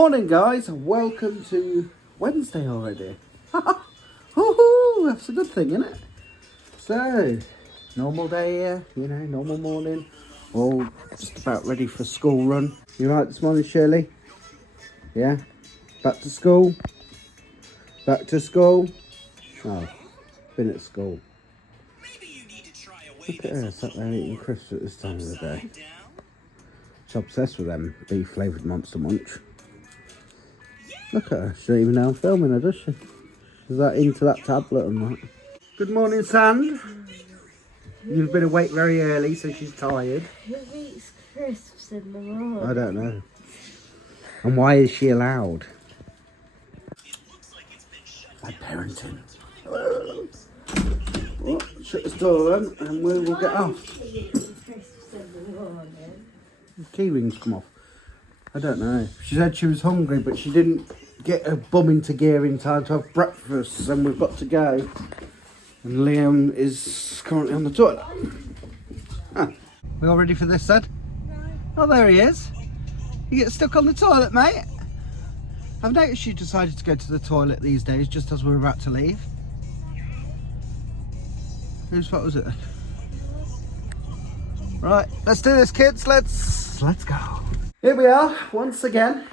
Morning guys, welcome to Wednesday already. Woohoo, that's a good thing, isn't it? So, normal day here, you know, normal morning. All just about ready for school run. You right this morning, Shirley? Yeah? Back to school? Back to school? Oh, been at school. Look at her, sat there eating crisps at this time of the day. She's obsessed with them beef flavoured Monster Munch. Look at her, she doesn't even know I'm filming her, does she? She's that into that tablet and that. Good morning, Sand. You've been awake very early, so she's tired. Who eats crisps in the morning? I don't know. And why is she allowed? Bad parenting. Well, shut the door then, and we will get off. Crisps in the morning. The key rings come off. I don't know. She said she was hungry, but she didn't get her bum into gear in time to have breakfast, and we've got to go. And Liam is currently on the toilet. Huh. We all ready for this, Dad? No. Oh, there he is. You get stuck on the toilet, mate. I've noticed you decided to go to the toilet these days, just as we were about to leave. Whose fault was it? Right, let's do this, kids. Let's go. Here we are, once again,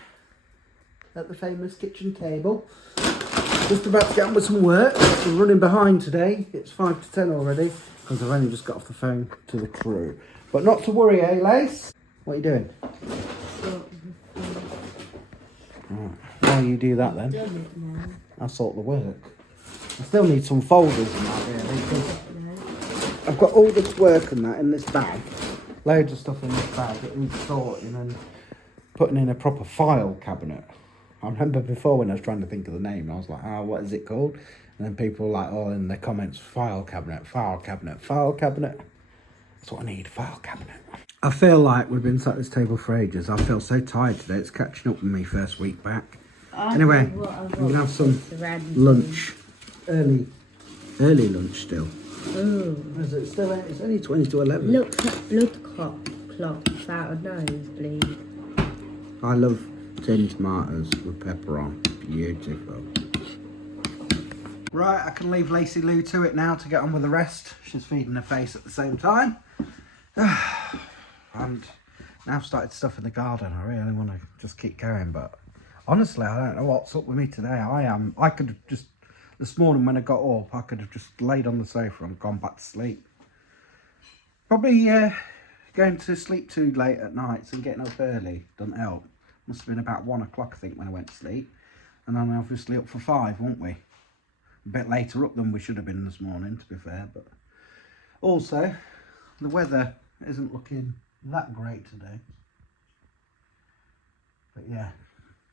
at the famous kitchen table. Just about to get on with some work. We're running behind today. It's 5 to 10 already, because I've only just got off the phone to the crew. But not to worry, eh, Lace? What are you doing? Right. While you do that then, Done it now. I'll sort the work. I still need some folders and that, really, because I've got all this work and that in this bag. Loads of stuff in this bag that needs sorting and putting in a proper file cabinet. I remember before when I was trying to think of the name, I was like, oh, what is it called? And then people were like, oh, in the comments, file cabinet, file cabinet, file cabinet. That's what I need, file cabinet. I feel like we've been sat at this table for ages. I feel so tired today. It's catching up with me first week back. Anyway, I'm going to have some lunch. Early lunch still. Oh. Is it still? It's only 20 to 11. Look, that blood clot without a nosebleed. I love tinned tomatoes with pepper on. Beautiful. Right, I can leave Lacey Lou to it now to get on with the rest. She's feeding her face at the same time. And now I've started stuff in the garden. I really want to just keep going, but honestly, I don't know what's up with me today. I could have just, this morning when I got up, I could have just laid on the sofa and gone back to sleep. Probably going to sleep too late at nights and getting up early doesn't help. Must have been about 1 o'clock, I think, when I went to sleep. And then obviously up for 5, weren't we? A bit later up than we should have been this morning, to be fair. But also, the weather isn't looking that great today. But yeah,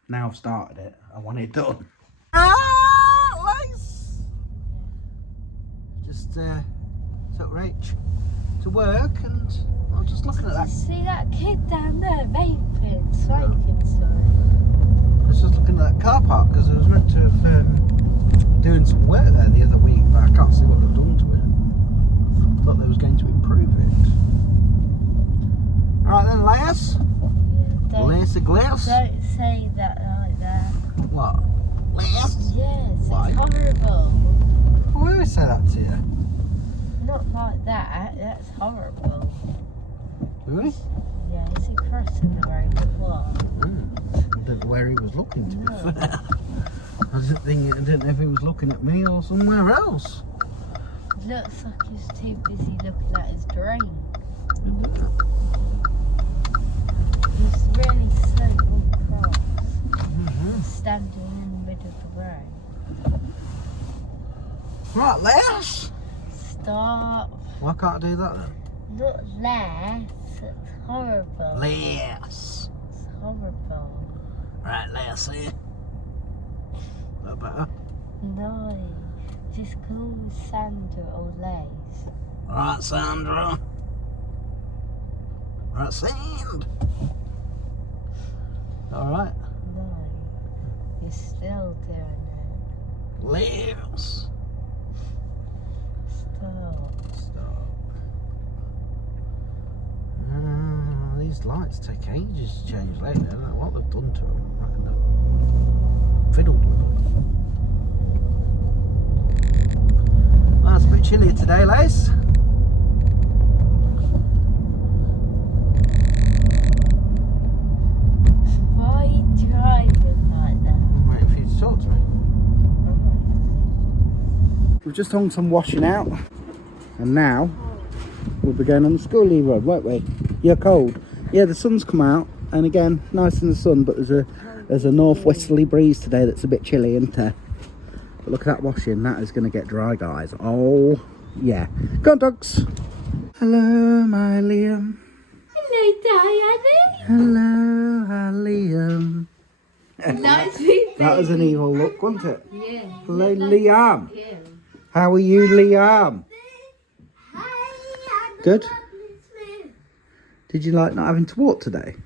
now I've started it, I want it done. Lace! Just took Rach to work and I was just looking at that. See that kid down there vaping, smoking, sorry. I was just looking at that car park because I was meant to have doing some work there the other week, but I can't see what they've done to it. Thought they was going to improve it. Alright then, Lace. Lace glass. Don't say that like that. What? Lace? Yes, Why? it's horrible. Why would I say that to you? Not like that, that's horrible. Really? Yeah, is he crossing the road or what? I don't know where he was looking, to be fair. I didn't know if he was looking at me or somewhere else. Looks like he's too busy looking at his dream. He's really so cross. Standing in the middle of the road. Right, Les. Stop. Why can't I do that then? Not less. It's horrible. Les. It's horrible. Right, Lacey. That better? No. Just call Sandra or Lace. Right, Sandra. Right, Sand. Alright. No. You're still doing it. Les. Stop. Stop. These lights take ages to change lately. I don't know what they've done to them. I reckon they've bit chilly today, Lace. Why are you driving like that? I'm waiting for you to talk to me. We've just hung some washing out, and now we'll be going on the schoolie road, won't we? You're cold. Yeah, the sun's come out, and again, nice in the sun, but there's a northwesterly breeze today that's a bit chilly, isn't there? But look at that washing, that is going to get dry, guys. Oh, yeah. Go on, dogs. Hello, my Liam. Hello, Diana. Hello, hi, Liam. Nice meeting. That was an evil look, wasn't it? Yeah. Hello, Liam. How are you, Liam? Good? Did you like not having to walk today?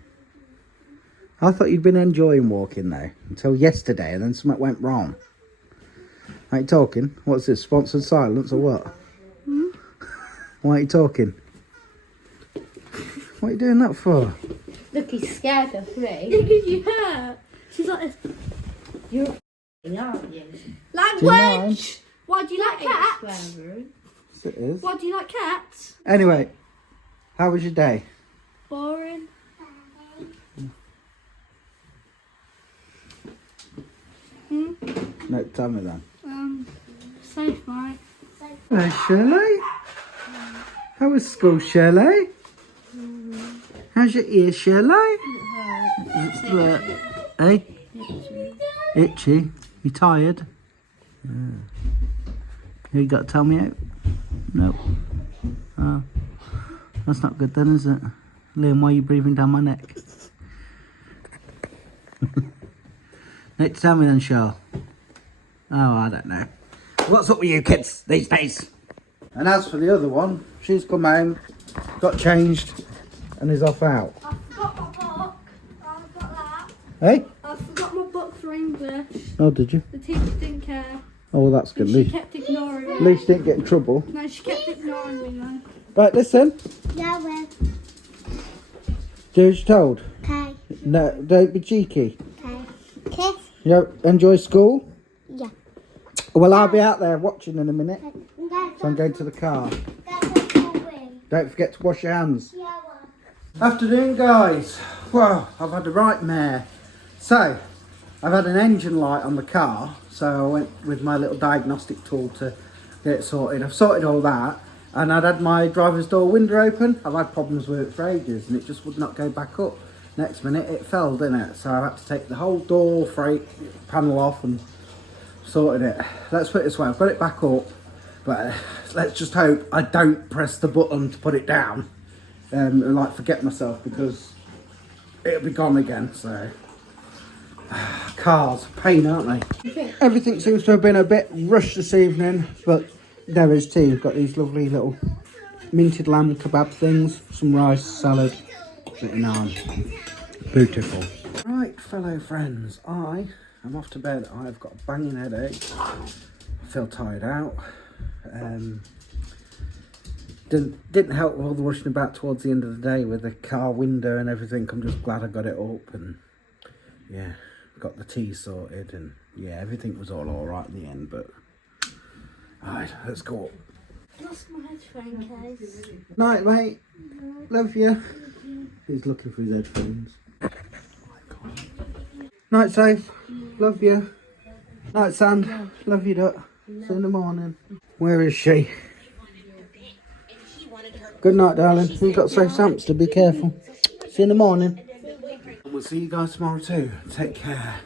I thought you'd been enjoying walking though, until yesterday, and then something went wrong. Are you talking? What's this, sponsored silence or what? Hmm? Why are you talking? What are you doing that for? Look, he's scared of me. Look at you hurt. She's like this. You're aren't you? Language! Why do you like cats? Yes, it is. Why do you like cats? Anyway, how was your day? Boring. No, tell me then. Safe, mate. Hello, Shirley. How was school, Shirley? How's your ear, Shirley? Hey? Itchy. You tired? You got to tell me out? No. Oh. That's not good then, is it? Liam, why are you breathing down my neck? Need to tell me then, Charles. Oh, I don't know. What's up with you kids these days? And as for the other one, she's come home, got changed, and is off out. I forgot my book. I've got that. Hey? I forgot my book for English. Oh, did you? The teacher didn't care. Oh, well, that's good. She kept ignoring me. At least you didn't get in trouble. No, she kept ignoring me though. Right, listen. Yeah, well. Do as you're told. Okay. No, don't be cheeky. Okay. Kiss? You enjoy school? Yeah. Well, I'll be out there watching in a minute. So I'm going to the car. Don't forget to wash your hands. Afternoon, guys. Well, I've had a right mare. So, I've had an engine light on the car. So I went with my little diagnostic tool to get it sorted. I've sorted all that. And I'd had my driver's door window open. I've had problems with it for ages and it just would not go back up. Next minute it fell, didn't it? So I had to take the whole door panel off and sorted it. Let's put it this way, I've got it back up, but let's just hope I don't press the button to put it down and like forget myself, because it'll be gone again. So cars, pain, aren't they? Everything seems to have been a bit rushed this evening, but there is tea. We've got these lovely little minted lamb kebab things, some rice, salad, bit of naan. Beautiful. Right, fellow friends, I am off to bed. I've got a banging headache. I feel tired out. Didn't help with all the rushing about towards the end of the day with the car window and everything. I'm just glad I got it up, and yeah, got the tea sorted, and yeah, everything was all right in the end. But alright, let's go up. Lost my headphone case. Night, mate. Love you. He's looking for his headphones. Night, Safe. Love you. Night, Sand. Love you, duck. See you in the morning. Where is she? Good night, darling. You've got safe stamps to be careful. See you in the morning. And we'll see you guys tomorrow too. Take care.